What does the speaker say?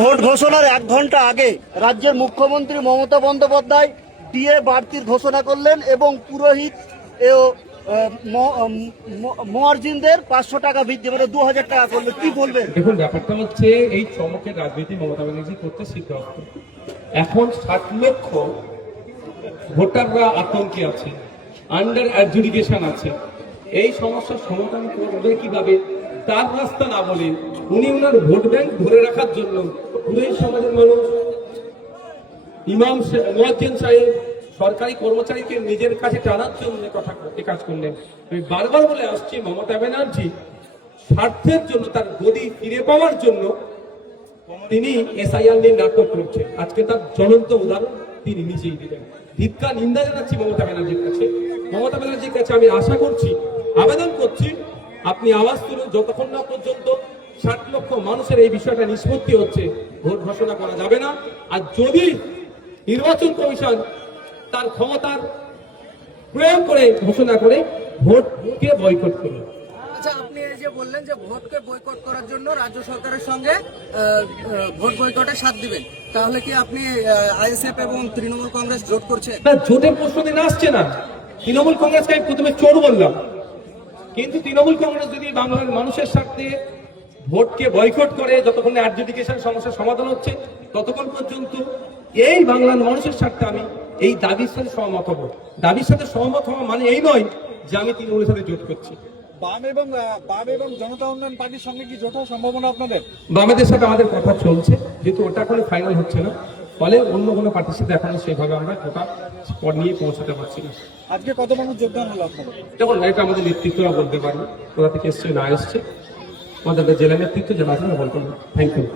Vote ঘোষণার 1 ঘন্টা আগে রাজ্যের মুখ্যমন্ত্রী মমতা বন্দ্যোপাধ্যায় ডিএ বাড়তির ঘোষণা করলেন এবং পুরোহিত ও মুয়াজ্জিনদের 500 টাকা বৃদ্ধি মানে 2000 টাকা করলো। কি বলবেন? দেখুন, ব্যাপারটা হচ্ছে এই চমকের রাজনীতি মমতা ব্যানার্জি করতে সিদ্ধান্ত। এখন 60 লক্ষ ভোটাররা আতঙ্কে আছে, আন্ডার অ্যাডজুডিকেশন আছে। এই সমস্যার সমাধান করবে কিভাবে তার রাস্তা না বলে উনি ওনার ভোট ব্যাংক ধরে রাখার জন্য পুরোহিত সমাজের মানুষ, ইমাম মুয়াজ্জিন সাহেব, সরকারি কর্মচারীকে নিজের কাছে টানার জন্য কাজ করলেন। আমি বারবার বলে আসছি, মমতা ব্যানার্জি স্বার্থের জন্য, তার গদি ফিরে পাওয়ার জন্য তিনি এসআইআর নিয়ে নাটক করছেন। আজকে তার জ্বলন্ত উদাহরণ তিনি নিজেই দিলেন। ধিক্কার, নিন্দা জানাচ্ছি মমতা ব্যানার্জির কাছে। মমতা ব্যানার্জির কাছে আমি আশা করছি, আবেদন করছি, আপনি আওয়াজ তুলুন। যতক্ষণ না পর্যন্ত 60 লক্ষ মানুষের এই বিষয়টা নিষ্পত্তি হচ্ছে, ভোট ঘোষণা করা যাবে না। আর যদি নির্বাচন কমিশন তার ক্ষমতার প্রয়োগ করে ঘোষণা করে ভোটকে বয়কট করবে। আচ্ছা, আপনি এই যে বললেন যে ভোটকে বয়কট করার জন্য রাজ্য সরকারের সঙ্গে ভোট বয়কটে সাথ দিবেন, তাহলে কি আপনি আইএসএফ এবং তৃণমূল কংগ্রেস জোট করছে? না, জোটের প্রশ্নদিন আসছে না। তৃণমূল কংগ্রেসকে আমি প্রথমে চোর বললাম, কিন্তু তৃণমূল কংগ্রেস যদি বাংলার মানুষের স্বার্থে ভোটকে বয়কট করে যতক্ষণ অ্যাডজুডিকেশন সমস্যার সমাধান হচ্ছে ততক্ষণ পর্যন্ত এই বাংলার মানুষের স্বার্থে আমি এই দাবির সাথে সহমত হব। দাবির সাথে সহমত হওয়া মানে এই নয় যে আমি তৃণমূলের সাথে জোট করছি। বাম এবং জনতা উন্নয়ন পার্টির সঙ্গে কি জোট হওয়ার সম্ভাবনা আপনাদের? বামেদের সাথে আমাদের কথা চলছে, যেহেতু ওটা এখনো ফাইনাল হচ্ছে না, ফলে অন্য কোনো পার্টির সাথে এখনো সেভাবে আমরা কথা নিয়ে পৌঁছাতে পারছি না। আজকে কত মানুষ যোগদান হলো আপনাদের? দেখুন, এটা আমাদের নেতৃত্বরা বলতে পারবে কোথা থেকে এসছে না এসছে। আমাদের জেলা নেতৃত্ব যারা আছে বলতে পারবে। Thank you.